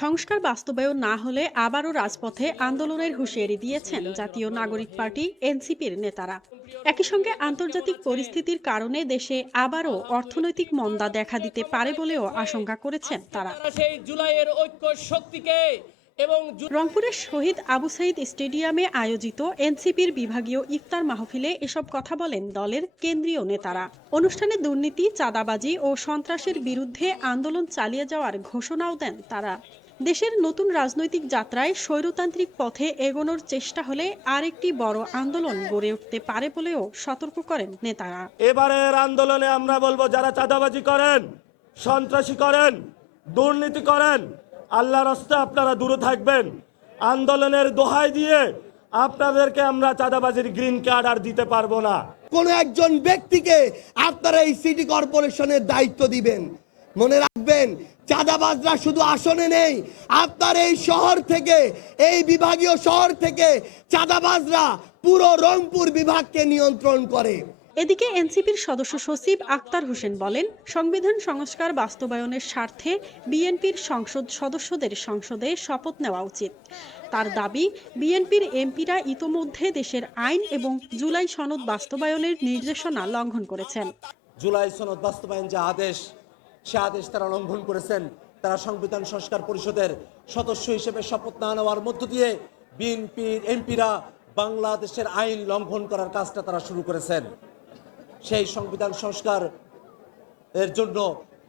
সংস্কার বাস্তবায়ন না হলে আবারও রাজপথে আন্দোলনের হুঁশিয়ারি দিয়েছেন জাতীয় নাগরিক পার্টি এনসিপির নেতারা। একই সঙ্গে আন্তর্জাতিক পরিস্থিতির কারণে দেশে আবারও অর্থনৈতিক মন্দা দেখা দিতে পারে বলেও আশঙ্কা করেছেন তারা। সেই জুলাইয়ের ঐক্য শক্তিকে রংপুরের শহীদ আবু সাইদ স্টেডিয়ামে আয়োজিত এনসিপির বিভাগীয় ইফতার মাহফিলে এসব কথা বলেন দলের কেন্দ্রীয় নেতারা। অনুষ্ঠানে দুর্নীতি, চাঁদাবাজি ও সন্ত্রাসের বিরুদ্ধে আন্দোলন চালিয়ে যাওয়ার ঘোষণাও দেন তারা। দেশের নতুন রাজনৈতিক যাত্রায় স্বৈরতান্ত্রিক পথে এগোনোর চেষ্টা হলে আরেকটি বড় আন্দোলন গড়ে উঠতে পারে বলেও সতর্ক করেন নেতারা। এবারের আন্দোলনে আমরা বলবো, যারা চাঁদাবাজি করেন, সন্ত্রাসী করেন, দুর্নীতি করেন, আল্লাহর রাস্তায় আপনারা দূরে থাকবেন। আন্দোলনের দোহাই দিয়ে আপনাদেরকে আমরা চাঁদাবাজির গ্রিন কার্ড আর দিতে পারবো না। কোন একজন ব্যক্তিকে আপনারা এই সিটি কর্পোরেশনের দায়িত্ব দিবেন, মনে রাখবেন চাঁদাবাজরা শুধু আসনে নেই, আপনার এই শহর থেকে, এই বিভাগীয় শহর থেকে চাঁদাবাজরা পুরো রংপুর বিভাগকে নিয়ন্ত্রণ করে। এদিকে এনসিপির সদস্য সচিব আক্তার হোসেন বলেন, সংবিধান সংস্কার বাস্তবায়নের স্বার্থে বিএনপির সংসদ সদস্যদের সংসদে শপথ নেওয়া উচিত। তার দাবি, বিএনপির এমপিরা ইতোমধ্যে দেশের আইন এবং জুলাই সনদ বাস্তবায়নের নির্দেশনা লঙ্ঘন করেছেন। জুলাই সনদ বাস্তবায়ন যে আদেশ, সে আদেশ তারা লঙ্ঘন করেছেন। তারা সংবিধান সংস্কার পরিষদের সদস্য হিসেবে শপথ না নেওয়ার মধ্য দিয়ে বিএনপির এমপিরা বাংলাদেশের আইন লঙ্ঘন করার কাজটা তারা শুরু করেছেন। সেই সংবিধান সংস্কার এর জন্য,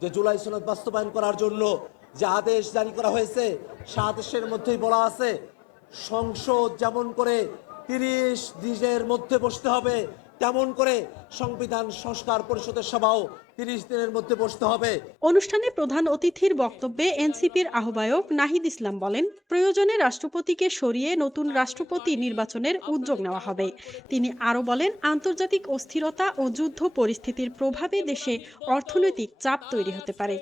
যে জুলাই সনদ বাস্তবায়ন করার জন্য যে আদেশ জারি করা হয়েছে, সে আদেশের মধ্যেই বলা আছে সংসদ যেমন করে 30 দিনের মধ্যে বসতে হবে, তেমন করে সংবিধান সংস্কার পরিষদের সভাও 30 দিনের মধ্যে বসতে হবে। অনুষ্ঠানে প্রধান অতিথির বক্তব্যে এনসিপির আহ্বায়ক নাহিদ ইসলাম বলেন, প্রয়োজনে রাষ্ট্রপতিকে সরিয়ে নতুন রাষ্ট্রপতি নির্বাচনের উদ্যোগ নেওয়া হবে। তিনি আরও বলেন, আন্তর্জাতিক অস্থিরতা ও যুদ্ধ পরিস্থিতির প্রভাবে দেশে অর্থনৈতিক চাপ তৈরি হতে পারে।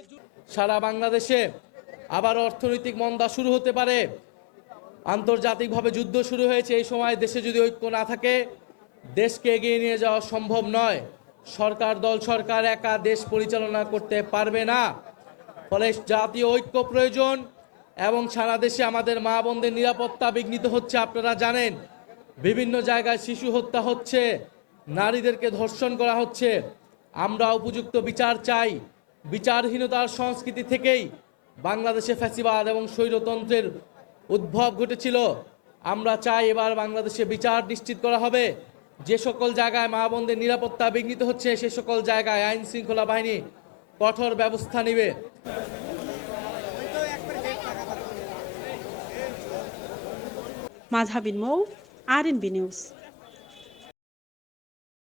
সারা বাংলাদেশে আবার অর্থনৈতিক মন্দা শুরু হতে পারে। আন্তর্জাতিকভাবে যুদ্ধ শুরু হয়েছে। এই সময় দেশে যদি ঐক্য না থাকে, দেশকে এগিয়ে নিয়ে যাওয়া সম্ভব নয়। সরকার একা দেশ পরিচালনা করতে পারবে না। ফলে জাতীয় ঐক্য প্রয়োজন এবং সারা দেশে আমাদের মা বোনদের নিরাপত্তা বিঘ্নিত হচ্ছে। আপনারা জানেন, বিভিন্ন জায়গায় শিশু হত্যা হচ্ছে, নারীদেরকে ধর্ষণ করা হচ্ছে। আমরা উপযুক্ত বিচার চাই। বিচারহীনতার সংস্কৃতি থেকেই বাংলাদেশে ফ্যাসিবাদ এবং স্বৈরতন্ত্রের উদ্ভব ঘটেছিল। আমরা চাই এবার বাংলাদেশে বিচার নিশ্চিত করা হবে। যে সকল জায়গায় মা বোনদের নিরাপত্তা বিঘ্নিত হচ্ছে, সে সকল জায়গায় আইন শৃঙ্খলা বাহিনী কঠোর ব্যবস্থা নেবে। মাযহাবিন মৌ, আরএনবি নিউজ।